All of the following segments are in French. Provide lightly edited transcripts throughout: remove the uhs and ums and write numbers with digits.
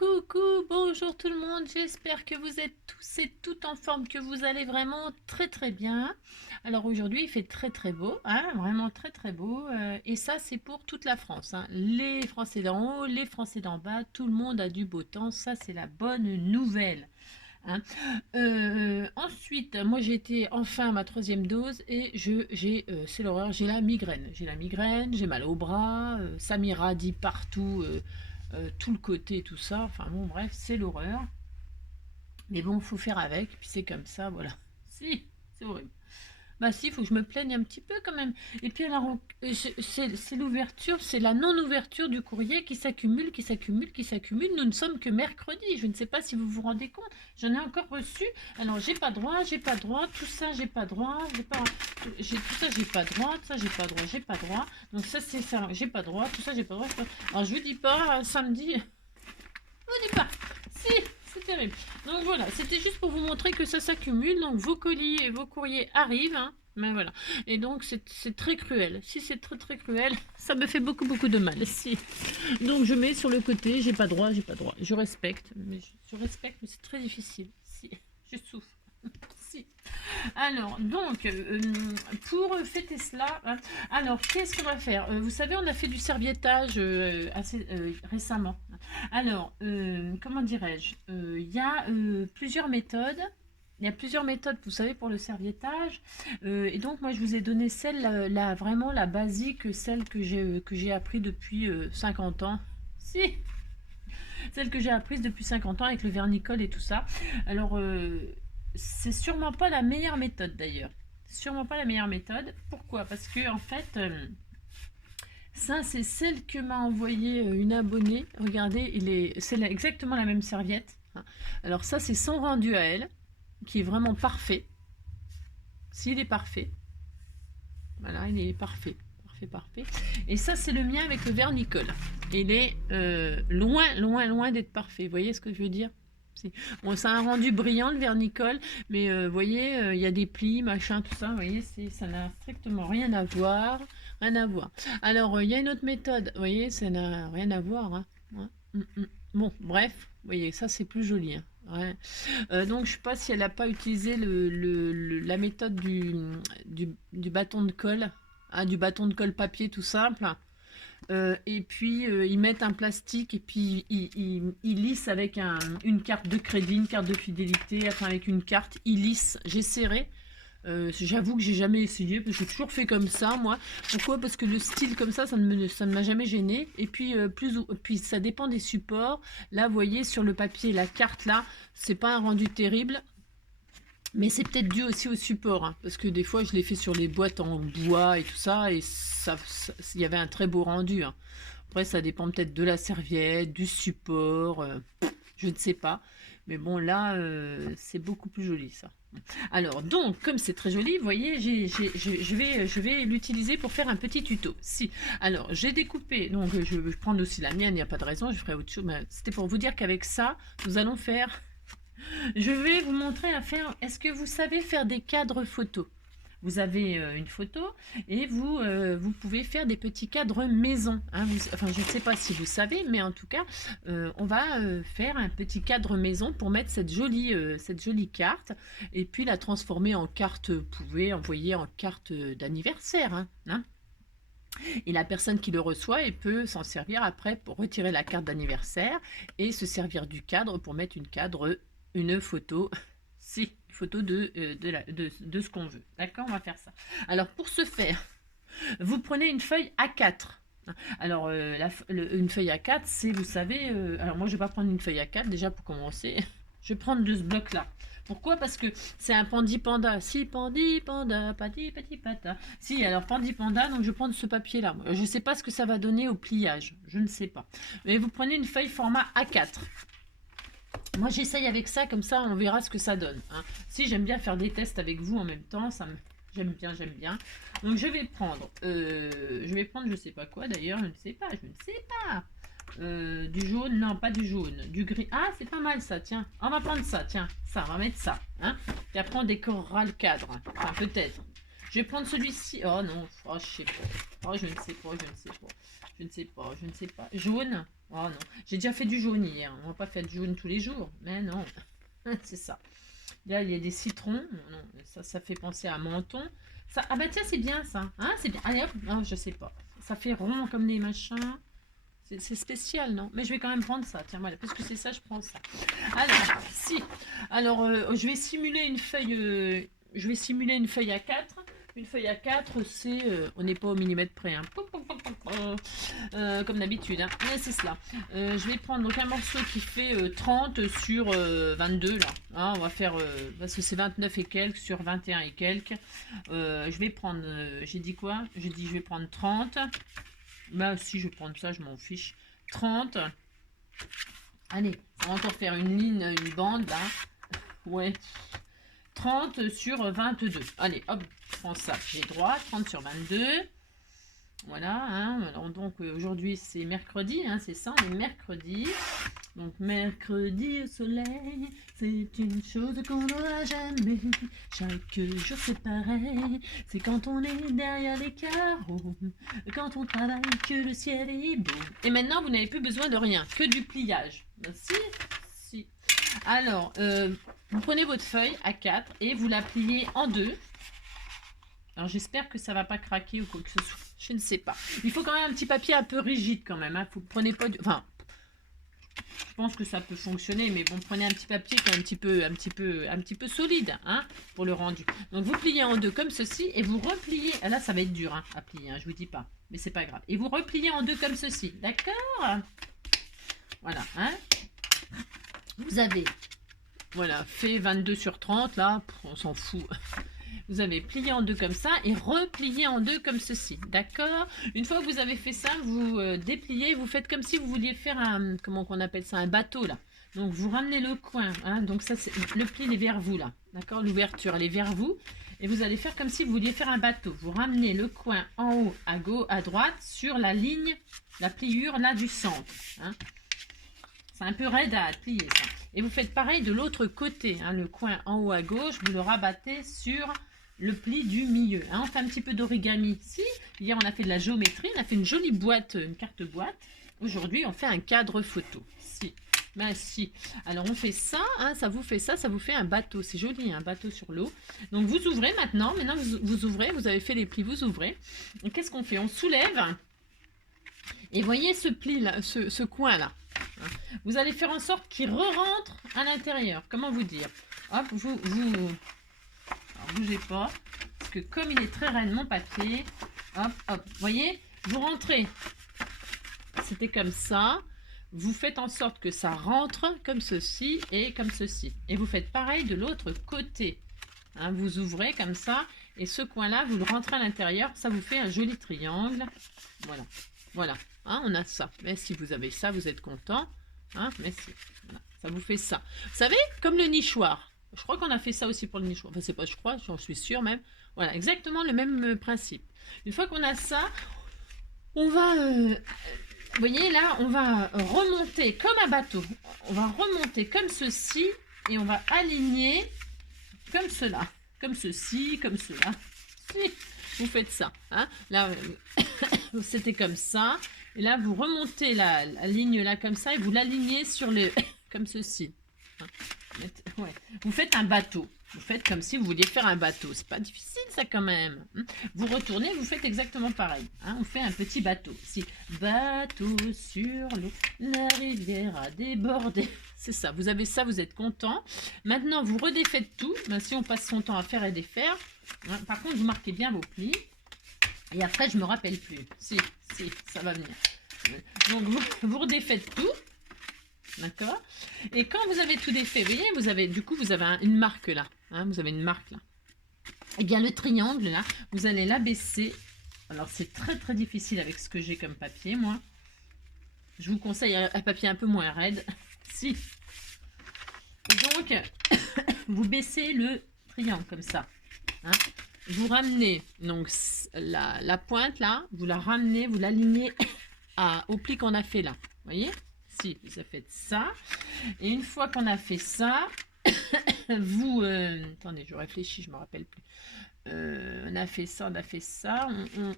Coucou, bonjour tout le monde, j'espère que vous êtes tous et toutes en forme, que vous allez vraiment très bien. Alors aujourd'hui il fait très beau, hein, vraiment très beau, et ça c'est pour toute la France, hein. Les Français d'en haut, les Français d'en bas, tout le monde a du beau temps, ça c'est la bonne nouvelle, hein. Ensuite, moi j'ai été enfin à ma troisième dose et c'est l'horreur, j'ai la migraine, j'ai mal au bras, ça m'irradie partout, tout le côté, tout ça. Enfin bon, bref, c'est l'horreur. Mais bon, faut faire avec, puis c'est comme ça, voilà. Si, c'est horrible. Bah si, il faut que je me plaigne un petit peu quand même. Et puis alors, c'est l'ouverture, c'est la non-ouverture du courrier qui s'accumule, qui s'accumule, qui s'accumule. Nous ne sommes que mercredi. Je ne sais pas si vous vous rendez compte. J'en ai encore reçu. Alors j'ai pas droit, tout ça j'ai pas droit, tout ça j'ai pas droit, ça j'ai pas droit, j'ai pas droit. Donc ça c'est ça, j'ai pas droit, tout ça j'ai pas droit. Alors je vous dis pas samedi. Je vous dis pas. Si. C'est terrible. Donc voilà, c'était juste pour vous montrer que ça s'accumule. Donc vos colis et vos courriers arrivent, hein, mais voilà. Et donc c'est très cruel. Si c'est très cruel, ça me fait beaucoup de mal. Si. Donc je mets sur le côté, j'ai pas droit, j'ai pas droit. Je respecte, mais je respecte, mais c'est très difficile. Si, je souffre. Si. Alors, donc, pour fêter cela, hein, alors, qu'est-ce qu'on va faire? Vous savez, on a fait du serviettage assez récemment. Alors, comment dirais-je? Il y a plusieurs méthodes. Il y a plusieurs méthodes, vous savez, pour le serviettage. Et donc, moi, je vous ai donné celle, là, vraiment la basique, celle que j'ai appris depuis 50 ans. Si, celle que j'ai apprise depuis 50 ans avec le vernicole et tout ça. Alors, c'est sûrement pas la meilleure méthode d'ailleurs. Sûrement pas la meilleure méthode. Pourquoi? Parce que en fait, ça c'est celle que m'a envoyé une abonnée. Regardez, c'est exactement la même serviette, hein. Alors ça c'est son rendu à elle, qui est vraiment parfait. S'il est parfait, voilà, il est parfait. Parfait. Et ça c'est le mien avec le vernicole. Il est loin d'être parfait. Vous voyez ce que je veux dire? Bon, ça a un rendu brillant le vernicole, mais vous voyez, il y a des plis, machin, tout ça, vous voyez, ça n'a strictement rien à voir, Alors, il y a une autre méthode, vous voyez, ça n'a rien à voir, hein. Bon, bref, vous voyez, ça c'est plus joli, hein. Ouais. Donc, je sais pas si elle n'a pas utilisé la méthode du bâton de colle, hein, du bâton de colle papier tout simple. Et puis ils mettent un plastique et puis ils lissent avec une carte de crédit, une carte de fidélité, enfin avec une carte, ils lissent. J'ai serré. J'avoue que j'ai jamais essayé, parce que j'ai toujours fait comme ça, moi. Pourquoi? Parce que le style comme ça ne m'a jamais gêné. Et puis, puis ça dépend des supports. Là, vous voyez, sur le papier, la carte là, c'est pas un rendu terrible. Mais c'est peut-être dû aussi au support, hein, parce que des fois je l'ai fait sur les boîtes en bois et tout ça, et il y avait un très beau rendu, hein. Après ça dépend peut-être de la serviette, du support, je ne sais pas. Mais bon là, c'est beaucoup plus joli ça. Alors donc, comme c'est très joli, vous voyez, je vais l'utiliser pour faire un petit tuto. Si, alors j'ai découpé, donc je vais prendre aussi la mienne, il n'y a pas de raison, je ferai autre chose. C'était pour vous dire qu'avec ça, nous allons faire... Je vais vous montrer à faire. Est-ce que vous savez faire des cadres photos? Vous avez une photo et vous pouvez faire des petits cadres maison, hein. Enfin, je ne sais pas si vous savez, mais en tout cas, on va faire un petit cadre maison pour mettre cette jolie carte et puis la transformer en carte. Vous pouvez envoyer en carte d'anniversaire, hein. Et la personne qui le reçoit, elle peut s'en servir après pour retirer la carte d'anniversaire et se servir du cadre pour mettre une photo, si, une photo de ce qu'on veut. D'accord, on va faire ça. Alors, pour ce faire, vous prenez une feuille A4. Alors, une feuille A4, c'est, vous savez, alors moi, je vais pas prendre une feuille A4, déjà pour commencer. Je vais prendre de ce bloc-là. Pourquoi? Parce que c'est un pandi panda. Si, pandi panda, pati pati pata. Si, alors pandi panda, donc je prends ce papier-là. Je ne sais pas ce que ça va donner au pliage. Je ne sais pas. Mais vous prenez une feuille format A4. Moi, j'essaye avec ça, comme ça, on verra ce que ça donne, hein. Si, j'aime bien faire des tests avec vous en même temps, j'aime bien. Donc, je vais prendre, je sais pas quoi d'ailleurs, je ne sais pas. Du jaune, non, pas du jaune, du gris. Ah, c'est pas mal ça, tiens. On va prendre ça, tiens, ça, on va mettre ça, hein. Et après, on décorera le cadre, enfin, peut-être. Je vais prendre celui-ci. Oh non, oh, je sais pas. Oh, je ne sais pas. Jaune. Oh non, j'ai déjà fait du jaune hier. On va pas faire du jaune tous les jours. Mais non, c'est ça. Là, il y a des citrons. Non, ça fait penser à menton. Ça, ah bah tiens, c'est bien ça. Hein, c'est bien. Allez hop, non, je sais pas. Ça fait rond comme des machins. C'est spécial, non? Mais je vais quand même prendre ça. Tiens, voilà, parce que c'est ça, je prends ça. Alors, si. Alors, je vais simuler une feuille. Je vais simuler une feuille à 4. Une feuille à 4, c'est. On n'est pas au millimètre près. Hein. Comme d'habitude. Hein. Mais c'est cela. Je vais prendre donc un morceau qui fait 30 sur 22 là. Hein, on va faire. Parce que c'est 29 et quelques sur 21 et quelques. Je vais prendre. J'ai dit quoi? J'ai dit je vais prendre 30. Bah si je vais prendre ça, je m'en fiche. 30. Allez, on va encore faire une ligne, une bande là. Ouais. 30 sur 22. Allez, hop, je prends ça. J'ai droit. 30 sur 22. Voilà. Hein. Alors, donc aujourd'hui c'est mercredi. Hein, c'est ça, on est mercredi. Donc mercredi au soleil, c'est une chose qu'on n'aura jamais. Chaque jour c'est pareil, c'est quand on est derrière les carreaux, quand on travaille que le ciel est beau. Et maintenant vous n'avez plus besoin de rien, que du pliage. Si, si. Alors, vous prenez votre feuille A4 et vous la pliez en deux. Alors j'espère que ça va pas craquer ou quoi que ce soit. Je ne sais pas. Il faut quand même un petit papier un peu rigide quand même. Hein. Vous prenez pas du... Enfin, je pense que ça peut fonctionner, mais bon, prenez un petit papier qui est un petit peu solide, hein, pour le rendu. Donc vous pliez en deux comme ceci et vous repliez. Ah, là, ça va être dur hein, à plier, hein, je vous dis pas, mais c'est pas grave. Et vous repliez en deux comme ceci, d'accord? Voilà, hein. Vous avez, voilà, fait 22 sur 30 là, on s'en fout. Vous avez plié en deux comme ça et replié en deux comme ceci, d'accord? Une fois que vous avez fait ça, vous dépliez, vous faites comme si vous vouliez faire un, comment qu'on appelle ça, un bateau là. Donc vous ramenez le coin, hein, donc ça c'est le pli, il est vers vous là, d'accord? L'ouverture elle est vers vous et vous allez faire comme si vous vouliez faire un bateau. Vous ramenez le coin en haut à gauche, à droite sur la ligne, la pliure là du centre, hein. C'est un peu raide à plier ça. Et vous faites pareil de l'autre côté, hein, le coin en haut à gauche, vous le rabattez sur le pli du milieu. Hein, on fait un petit peu d'origami. Si, hier on a fait de la géométrie, on a fait une jolie boîte, une carte boîte. Aujourd'hui on fait un cadre photo. Si, ben si. Alors on fait ça, hein, ça vous fait un bateau. C'est joli, un bateau sur l'eau. Donc vous ouvrez maintenant, vous ouvrez, vous avez fait les plis, vous ouvrez. Et qu'est-ce qu'on fait? On soulève. Et voyez ce pli là, ce coin là. Hein, vous allez faire en sorte qu'il re-rentre à l'intérieur. Comment vous dire? Hop, alors, bougez pas, parce que comme il est très raide mon papier, hop, hop, voyez, vous rentrez, c'était comme ça, vous faites en sorte que ça rentre comme ceci et comme ceci. Et vous faites pareil de l'autre côté. Hein, vous ouvrez comme ça, et ce coin-là, vous le rentrez à l'intérieur, ça vous fait un joli triangle. Voilà, voilà, hein, on a ça. Mais si vous avez ça, vous êtes content. Hein, mais si, voilà, ça vous fait ça. Vous savez, comme le nichoir. Je crois qu'on a fait ça aussi pour le nichoir. Enfin, c'est pas je crois, j'en suis sûre même. Voilà, exactement le même principe. Une fois qu'on a ça, on va... vous voyez, là, on va remonter comme un bateau. On va remonter comme ceci et on va aligner comme cela. Comme ceci, comme cela. Si, vous faites ça. Hein. Là, c'était comme ça. Et là, vous remontez la ligne là comme ça et vous l'alignez sur le... comme ceci. Hein. Ouais. Vous faites un bateau. Vous faites comme si vous vouliez faire un bateau. C'est pas difficile ça quand même. Vous retournez, vous faites exactement pareil. Hein. On fait un petit bateau. Si bateau sur l'eau, la rivière a débordé. C'est ça. Vous avez ça, vous êtes content. Maintenant, vous redéfaites tout. Ben, si on passe son temps à faire et défaire. Hein. Par contre, vous marquez bien vos plis. Et après, je me rappelle plus. Si, ça va venir. Donc, vous redéfaites tout. D'accord? Et quand vous avez tout défait, vous voyez, vous avez une marque là. Hein, vous avez une marque là. Et bien, le triangle là, vous allez l'abaisser. Alors, c'est très très difficile avec ce que j'ai comme papier, moi. Je vous conseille un papier un peu moins raide. Si. Et donc, vous baissez le triangle comme ça. Hein. Vous ramenez donc la pointe là, vous la ramenez, vous l'alignez au pli qu'on a fait là. Vous voyez? Si, vous faites ça. Et une fois qu'on a fait ça, vous... attendez, je réfléchis, je ne me rappelle plus. On a fait ça,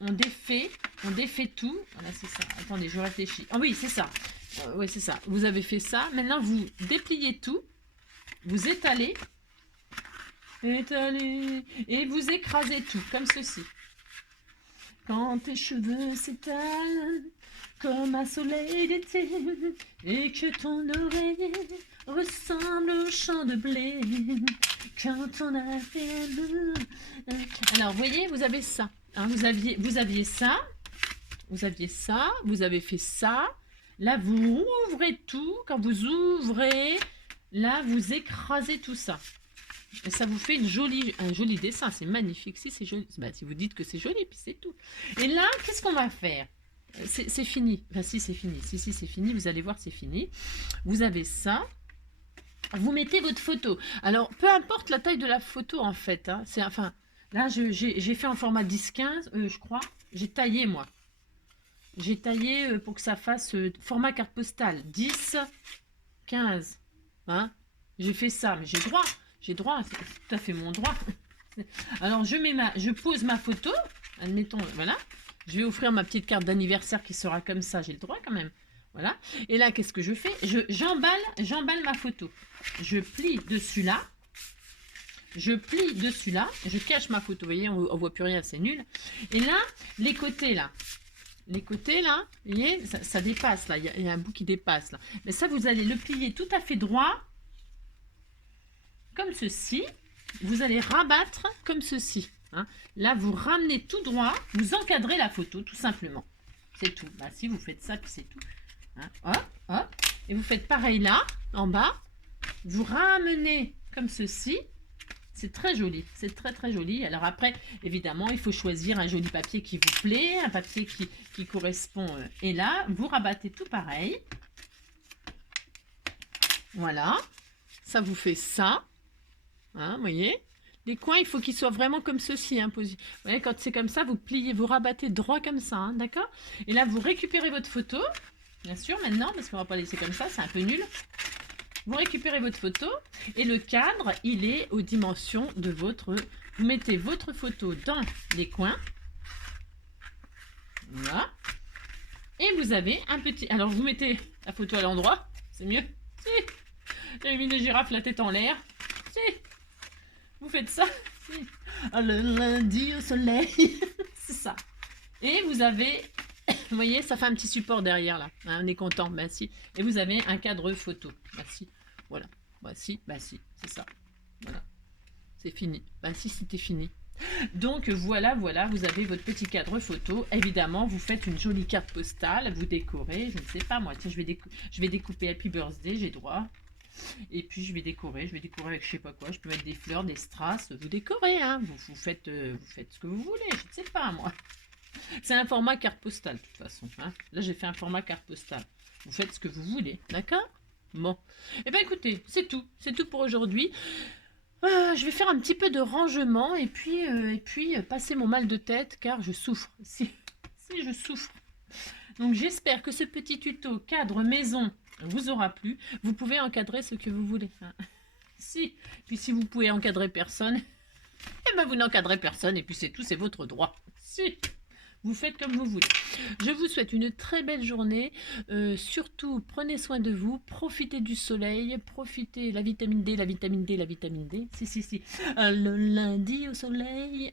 on défait tout. Voilà, c'est ça. Attendez, je réfléchis. Ah oui, c'est ça. Oui, c'est ça. Vous avez fait ça. Maintenant, vous dépliez tout. Vous étalez. Étalez. Et vous écrasez tout, comme ceci. Quand tes cheveux s'étalent comme un soleil d'été et que ton oreille ressemble au champ de blé quand on a fait l'amour. Alors, vous voyez, vous avez ça. Hein, vous aviez ça. Vous aviez ça. Vous avez fait ça. Là, vous ouvrez tout. Quand vous ouvrez, là, vous écrasez tout ça. Et ça vous fait un joli dessin. C'est magnifique. Si c'est joli, bah, si vous dites que c'est joli, puis c'est tout. Et là, qu'est-ce qu'on va faire? C'est fini. Enfin, si, c'est fini. Si, c'est fini. Vous allez voir, c'est fini. Vous avez ça. Vous mettez votre photo. Alors, peu importe la taille de la photo, en fait. Hein, enfin, là, j'ai fait en format 10-15, je crois. J'ai taillé, moi. J'ai taillé pour que ça fasse format carte postale. 10, 15. Hein, j'ai fait ça, mais j'ai droit. J'ai droit, c'est tout à fait mon droit. Alors, je pose ma photo. Admettons, voilà. Je vais offrir ma petite carte d'anniversaire qui sera comme ça. J'ai le droit quand même. Voilà. Et là, qu'est-ce que je fais? J'emballe ma photo. Je plie dessus là. Je plie dessus là. Je cache ma photo. Vous voyez, on ne voit plus rien, c'est nul. Et là, les côtés là. Les côtés là, vous voyez, ça dépasse là. Il y a un bout qui dépasse là. Mais ça, vous allez le plier tout à fait droit. Comme ceci. Vous allez rabattre comme ceci. Hein. Là, vous ramenez tout droit. Vous encadrez la photo, tout simplement. C'est tout. Bah, si vous faites ça, puis c'est tout. Hein. Hop, hop. Et vous faites pareil là, en bas. Vous ramenez comme ceci. C'est très joli. C'est très, très joli. Alors après, évidemment, il faut choisir un joli papier qui vous plaît. Un papier qui correspond. Et là, vous rabattez tout pareil. Voilà. Ça vous fait ça. Hein, vous voyez, les coins, il faut qu'ils soient vraiment comme ceci. Hein, vous voyez, quand c'est comme ça, vous pliez, vous rabattez droit comme ça. Hein, d'accord? Et là, vous récupérez votre photo. Bien sûr, maintenant, parce qu'on ne va pas laisser comme ça, c'est un peu nul. Vous récupérez votre photo. Et le cadre, il est aux dimensions de votre... Vous mettez votre photo dans les coins. Voilà. Et vous avez un petit... Alors, vous mettez la photo à l'endroit. C'est mieux. Si. J'avais mis des girafes la tête en l'air. Si. Vous faites ça, le lundi au soleil, c'est ça. Et vous avez, vous voyez, ça fait un petit support derrière là. Hein, on est content, bah si. Et vous avez un cadre photo, bah si. Voilà, bah si, c'est ça. Voilà, c'est fini. Bah si, c'était fini. Donc voilà, vous avez votre petit cadre photo. Évidemment, vous faites une jolie carte postale, vous décorez. Je ne sais pas moi, tiens, je vais découper Happy Birthday, j'ai droit. Et puis je vais décorer avec je sais pas quoi, je peux mettre des fleurs, des strass, vous décorez, hein, vous faites ce que vous voulez, je ne sais pas moi. C'est un format carte postale de toute façon, hein. Là j'ai fait un format carte postale, vous faites ce que vous voulez, d'accord? Bon, et bien écoutez, c'est tout pour aujourd'hui. Je vais faire un petit peu de rangement et puis passer mon mal de tête car je souffre, si je souffre. Donc j'espère que ce petit tuto cadre maison vous aura plu. Vous pouvez encadrer ce que vous voulez. Hein. Si. Puis si vous pouvez encadrer personne, eh ben vous n'encadrez personne et puis c'est tout, c'est votre droit. Si. Vous faites comme vous voulez. Je vous souhaite une très belle journée. Surtout, prenez soin de vous. Profitez du soleil. Profitez la vitamine D, la vitamine D, la vitamine D. Si. Le lundi au soleil.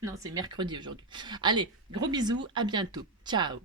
Non, c'est mercredi aujourd'hui. Allez, gros bisous. À bientôt. Ciao.